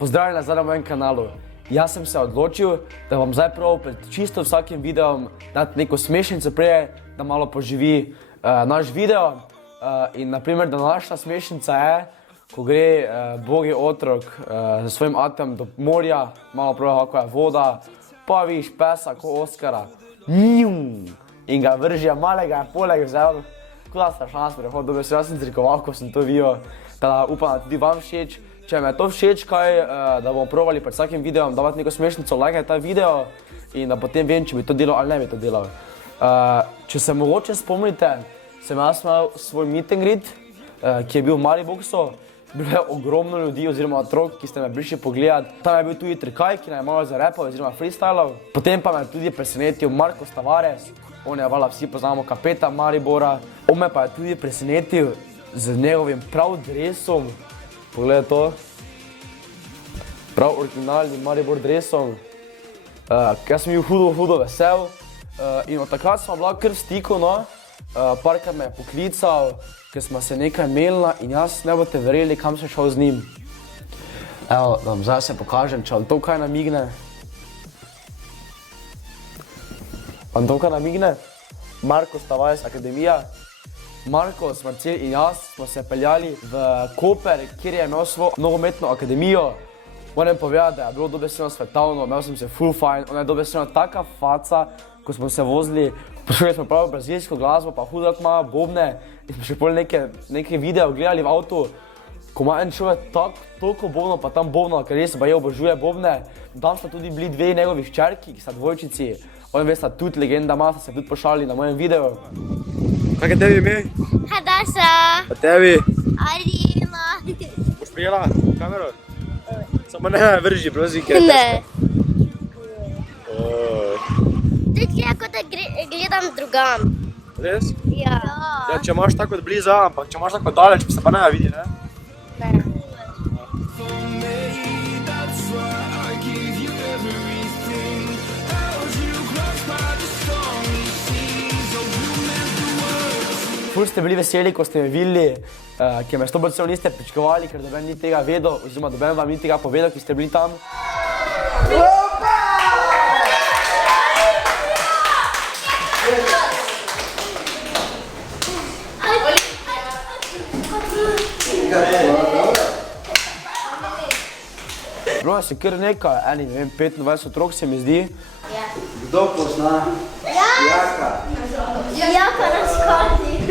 Pozdravljeni nazaj na mojem kanalu. Jaz sem se odločil, da vam zdaj prav pred čisto vsakim videom dati neko smešnico prej, da malo poživi naš video. In naprimer, današnja smešnica je, ko gre bogi otrok z svojim atom do morja, malo prav kako je voda, pa vidiš pesa ko Oskara, in ga vržijo malega, poleg vzel, kuda strašan sprehod, dobil sem, jaz sem zrikoval, ko sem to videl, da upam, da tudi vam všeč. Če me je to všeč, da bomo probali pred vsakim videom davati neko smešnico, lajkaj ta video in da potem vem, če bi to delal ali ne bi to delal. Če se mogoče spomnite, sem jaz imel svoj meet and greet, ki je bil v Mariboxu. Bilo je ogromno ljudi oziroma otrok, ki ste me prišli pogledat. Tam je bil tudi Trkaj, ki nam je malo zarepal oziroma freestylal. Potem pa me je tudi presenetil Marko Tavares, on je vala vsi poznamo kapetan Maribora. On me pa je tudi presenetil z njegovim prav dresom. Pogledaj to, prav originalni Maribor dresom, jaz sem bil hudo vesel in od takrat smo bila kar v stiku, no, parkrat me je poklical, ker smo se nekaj melila in jaz ne boste verjeli, kam sem šel z njim. Evo, da vam zdaj se pokažem, če vam to kaj namigne. Vam to kaj namigne? Marko Tavares Akademija. Marko, Marcel in jaz smo se peljali v Koper, kjer je imel svojo nogometno akademijo. Moram povedati, da je bilo dobesedno svetovno, imel sem se full fajn, ona je dobesedno taka faca, ko smo se vozili, poslušali smo prav brazilsko glasbo, pa hudo malo bobne in smo še pol neke video gledali v avtu, ko ima en človek toliko bobno, pa tam bobno, ker res baje obožuje bobne. Tam sta tudi bili dve njegovi hčerki, ki sta dvojčici, oni vesta tudi legenda, malo sta se tudi pošalili na mojem videu. Kak je tebi ime? Hadasa. A tebi? Arina. Boš prijela kamero? Samo ne vrži, prosim, ker je Ne. težko. Tudi gleda, kot da gledam drugam. Res? Ja. Ja, če imaš tako od blizu, ampak če imaš tako daleč, pa se pa ne vidi, ne? Ne. Ful ste bili veseli, ko ste me videli, ker me 100% niste pričakovali, ker doben ni tega vedel, oziroma doben vam ni tega povedal, ki ste bili tam. Bilo je se kar nekaj, eni, ne vem, 25 otrok se mi zdi. Kdo pozna? Jaka. Jaka na skoti.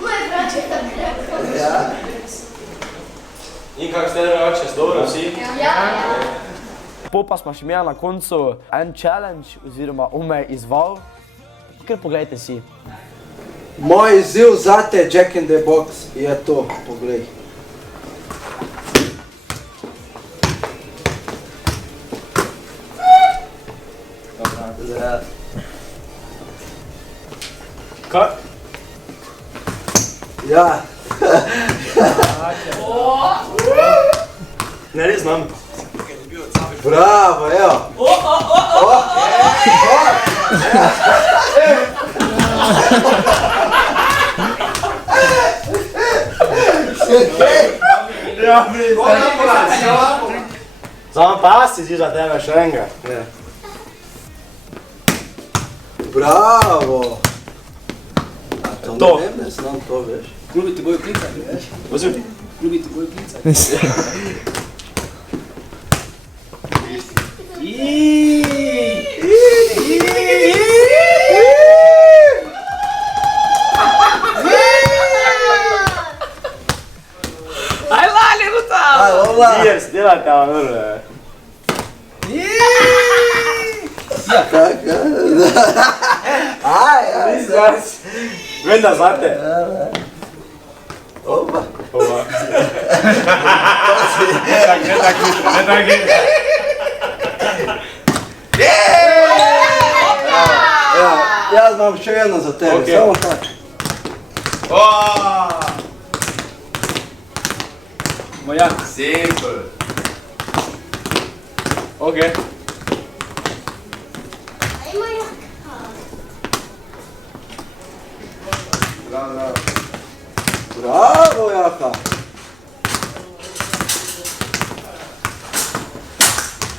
Moj brat je tam rekel. Ja. In kak ste drugače, dobro vsi? Ja. Pa smo še imeli na koncu en challenge, oziroma on me je izval. Kar pogledajte si. Moj izziv zate, Jack in the Box, je to, poglej. Kaj? Ja. Ne, res znam. Bravo, evo. Samo pa si zdi za tebe še enega. Bravo. To To. ne vem, ne znam to, veš. Klubi ti bojo klicali, veš? Ozir. Klubi ti bojo klicali. Aj lali, ruta! Aj, ola. Cheers, delate, amor. Kaka? Aj, aj, Vem da zate. Opa. Jaz imam še eno za tebe, Okej. samo tak. Moja. Simple. Okej. Ajmo jaka. Bravo, Jaka.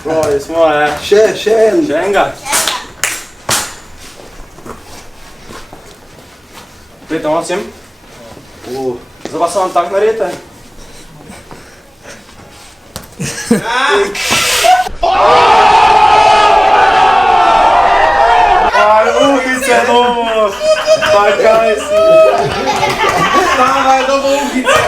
Pravi smo, Še en. Še enega. Prijete, osim. Zdaj pa samo tak naredite. Aj, ugice, no! Pa kaj si? Davaj, dobo ugice!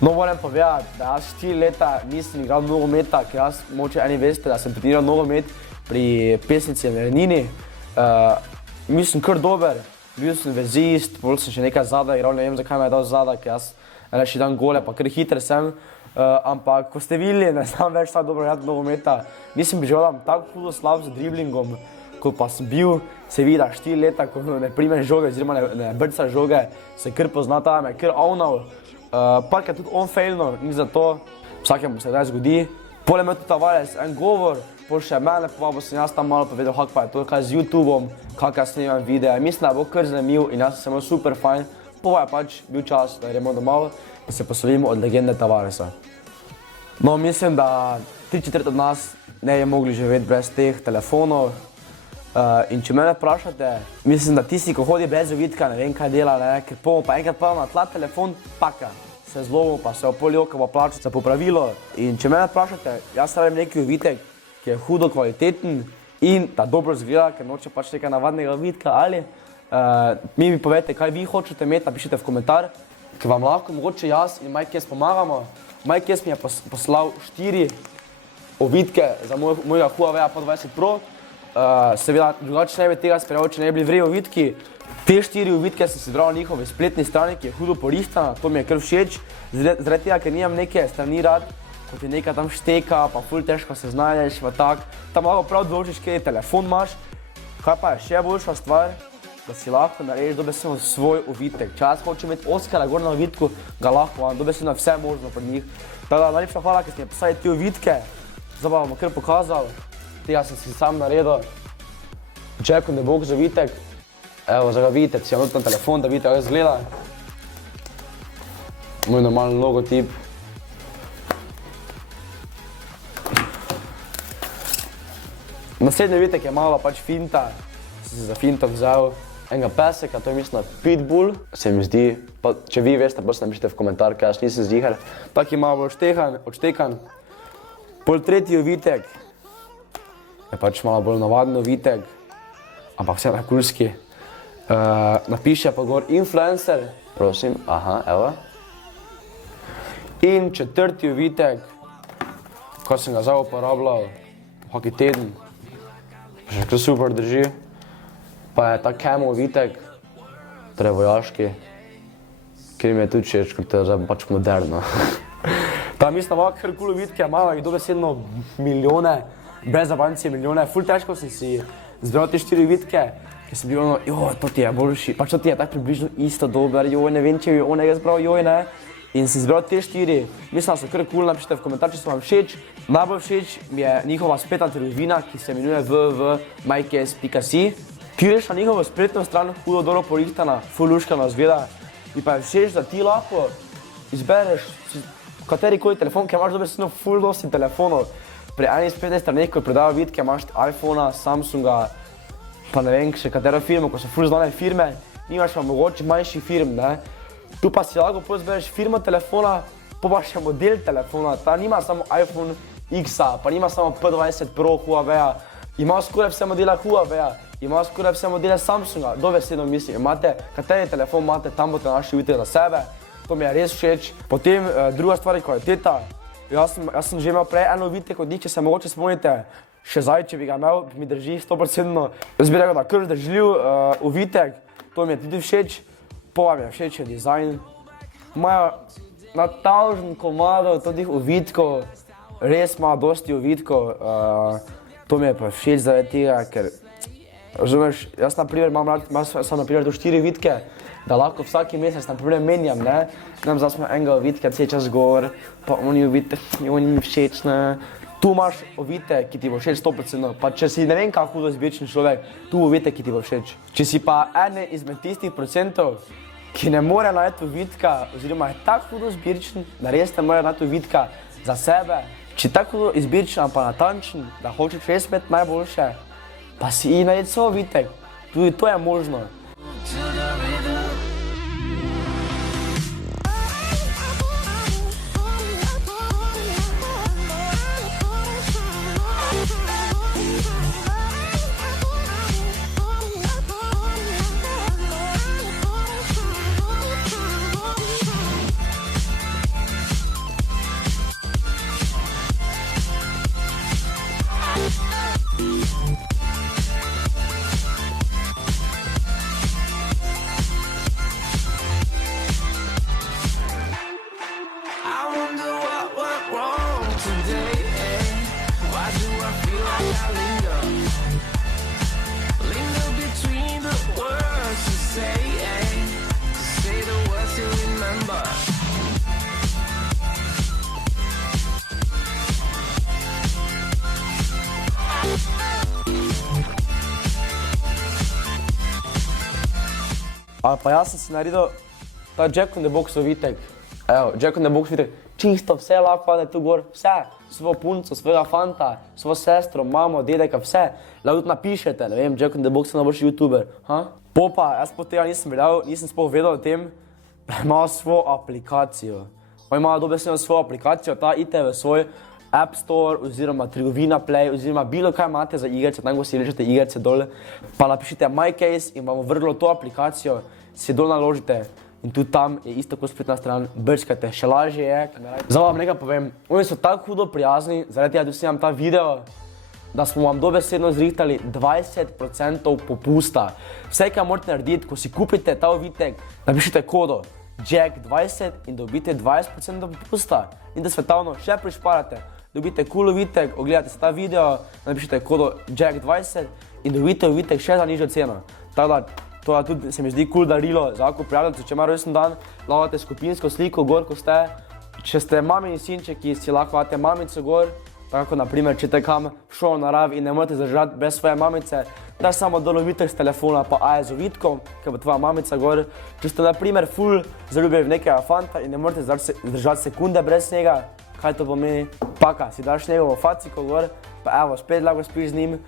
No, moram povedati, da jaz 4 leta nisem igral nogometa, ker jaz, mogoče eni veste, da sem treniral nogomet pri pesnici Verenini. Mislim, kar dober, bil sem vezist, bolj sem še nekaj zadaj igral, ne vem, zakaj me je dal zadaj, ker jaz reči dan gole, pa kar hiter sem. Ampak, ko ste videli, ne znam več tako dobro igrati nogometa, nisem bil želam tako hudo slab z driblingom, ko pa sem bil, se vidi, 4 leta, ko ne primem žoge, oziroma ne brca žoge, se kar pozna ta, me kar avnal. Park je tudi on failno, ni za to, vsakemu se kdaj zgodi. Pole me tudi Tavares en govor, pol še mene povabil, sem jaz tam malo povedal, kak pa je to, kaj z YouTubeom, kak jaz snimam videe. Mislim, da bo kar zanimiv in jaz sem imel super fajn. Pa je pač bil čas, da gremo domov in se poslovimo od legende Tavaresa. No, mislim, da 3/4 od nas ne bi mogli živeti brez teh telefonov. In če mene vprašate, mislim, da tisti, ko hodi brez ovitka, ne vem kaj dela, ne, ker bomo pa enkrat na tla telefon, paka, se zlomil, pa se opolijoka, pa plača za popravilo. In če mene vprašate, jaz rabim neki ovitek, ki je hudo kvaliteten in da dobro izgleda, ker noče pač nekaj navadnega ovitka ali. Mi povete, kaj vi hočete imeti, napišite v komentar, ker vam lahko mogoče jaz in Mike Kes pomagamo. Mike Kes mi je poslal 4 ovitke za mojega Huawei P20 Pro. Seveda, drugače ne bi tega sprejel, če ne bi bili vrej ovitki. Te 4 ovitke sem si bral na njihovi spletni strani, ki je hudo porihtana, to mi je kar všeč. Zaradi tega, ker nimam neke strani rad, ko ti nekaj tam šteka, pa ful težko se znajdeš, pa tak. Tam lahko prav določiš, kje telefon imaš. Kaj pa je še boljša stvar, da si lahko narediš dobesedno svoj ovitek. Če jaz hočem imeti Oscara gor na ovitku, ga lahko imam, dobesedno vse možno pri njih. Tako da najlepša hvala, ker ste mi poslali te ovitke. Zdaj pa vam kar pokazal. Tega sem si sam naredil. Jack in the Box ovitek. Evo, zdaj ga vidite, si imam na telefon, da vidite, kako izgleda. Moj normalen logotip. Naslednji ovitek je malo pač finta. Sem si za finto vzel enega peseka, to je mislim Pitbull. Se mi zdi, pa če vi veste, prosim napišite v komentar, ker jaz nisem zihar. Tak je malo odštekan. Pol tretji ovitek je pač malo bolj navaden ovitek, ampak vse na kulski. Napiše pa gor influencer, prosim, aha, evo. In četrti ovitek, ko sem ga zdaj uporabljal, vsak teden, še kar super drži, pa je ta camo ovitek, torej vojaški, ker mi je tudi všeč, ker to je zdaj pač moderno. Ta mislim, da kar kul ovitke, malo jih dobesedno milijone, brez avancije milijone, ful težko sem si zbral te 4 ovitke, ker sem bil ono, joj, to ti je boljši, pač to ti je tako približno isto dober, joj, ne vem, če bi onega zbral, joj, ne. In sem zbral te 4, mislim, da so kar kul, napišite v komentar, če so vam všeč. Najbolj všeč mi je njihova spletna trgovina, ki se imenuje www.mikes.si. Ti greš na njihovo spletno stran, hudo dobro porihtana, ful luškano izgleda. Mi pa je všeč, da ti lahko izbereš katerikoli telefon, ker imaš dobesedno ful dosti telefonov. Pri eni spletni strani, ko prodajo ovitke, imaš iPhona, Samsunga, pa ne vem še katero firmo, ko so ful znane firme, nimaš pa mogoče manjših firm, ne. Tu pa si lahko izbereš firmo telefona, pa še model telefona, ta nima samo iPhone X-a, pa nima samo P20 Pro Huawei-a, ima skoraj vse modele Huawei-a, ima skoraj vse modele Samsunga, dobesedno mislim, imate, kateri telefon imate, tam boste našli ovitek za sebe, to mi je res všeč. Potem druga stvar je kvaliteta, jaz sem že imel prej en ovitek od njih, če se mogoče spomnite, še zdaj, če bi ga imel, mi drži 100%, jaz bi rekel, da kar zdržljiv ovitek, to mi je tudi všeč. Pa mi je všeč dizajn. Imajo na tavžen komado teh ovitkov, res ima dosti ovitkov. To mi je pa všeč zaradi tega, ker razumeš, jaz na primer imam na primer tu 4 ovitke, da lahko vsaki mesec na primer menjam, ne. Zdaj smo enega ovitka cel čas gor, pa oni ovitek, oni mi všeč, ne. Tu imaš ovitek, ki ti bo všeč 100%, pa če si ne vem kako hudo izbečen človek, tu ovitek, ki ti bo všeč. Če si pa ene izmed tistih procentov, ki ne more najti vidika, oziroma je tako hudo izbirčen, da res ne more najti vidika za sebe. Če je tako hudo izbirčen, pa natančen, da hoče res imeti najboljše, pa si i najti svoj vidik. Tudi to je možno. Ali pa jaz sem si naredil ta Jack in the Box vitek. Evo, Jack in the Box vitek. Čisto vse lahko pade tu gor, vse. Svojo punco, svojega fanta, svojo sestro, mamo, dedeka, vse. Lahko tudi napišete, ne vem, Jack in the Box je najboljši youtuber. Popa, jaz po tega nisem vedel, nisem sploh vedel o tem, da ima svojo aplikacijo. On ima dobesedno svojo aplikacijo, ta ite v svoj App Store oziroma trgovina Play oziroma bilo kaj imate za igrice, tam ko si rečete igrice dol, pa napišite MyCase in vam vrglo to aplikacijo, si dol naložite in tudi tam je isto kot spletna stran, brčkajte, še lažje je. Zdaj vam nekaj povem, oni so tako hudo prijazni, zaradi tega tudi snemam ta video, da smo vam dobesedno zrihtali 20% popusta. Vse, kaj morate narediti, ko si kupite ta ovitek, napišite kodo Jack20 in dobite 20% popusta in da svetovno še prišparate. Dobite cool ovitek, ogledate se ta video, napišite kodo Jack20 in dobite ovitek še za nižjo ceno. Tako da, to je tudi, se mi zdi cool darilo za ako prijateljico, če ima rojsten dan, lahko date skupinsko sliko gor, ko ste. Če ste mamini sinčeki, si lahko date mamico gor, tako naprimer, če te kam v šolo v naravi in ne morete zdržati brez svoje mamice, daš samo dol ovitek z telefona pa z ovitkom, ker bo tvoja mamica gor. Če ste naprimer ful zaljubljeni v nekega fanta in ne morete zdržati sekunde brez njega, kaj to pomeni? Paka, si daš njegovo faciko gor, pa evo, spet lahko spiš z njim.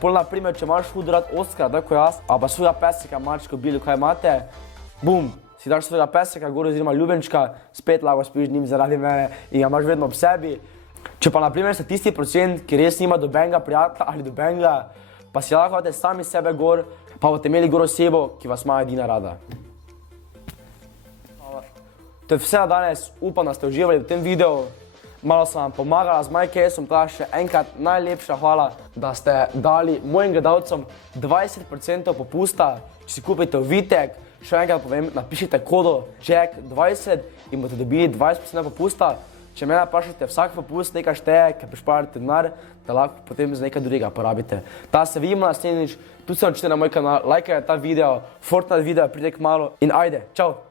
Pol naprimer, če imaš ful rad Oskara, tako jaz, ali pa svojega peseka, mačko, bilo kaj imate, bum, si daš svojega peseka gor oziroma ljubenčka, spet lahko spiš z njim zaradi mene in ga imaš vedno ob sebi. Če pa naprimer ste tisti procent, ki res nima dobenega prijatelja ali dobenega, pa si lahko date sami sebe gor, pa boste imeli gor osebo, ki vas ima edina rada. To je vse na danes, upam, da ste uživali v tem videu. Malo sem vam pomagala z MyCaseom, ta še enkrat najlepša hvala, da ste dali mojim gledalcem 20% popusta. Če si kupite ovitek, še enkrat povem, napišite kodo Jack20 in boste dobili 20% popusta. Če mene vprašate, vsak popust nekaj šteje, ker prišparate denar, da lahko potem za nekaj drugega porabite. Ta se vidimo naslednjič, tudi se odčite na moj kanal, lajkajte ta video, Fortnite video pride kmalu in ajde, čau!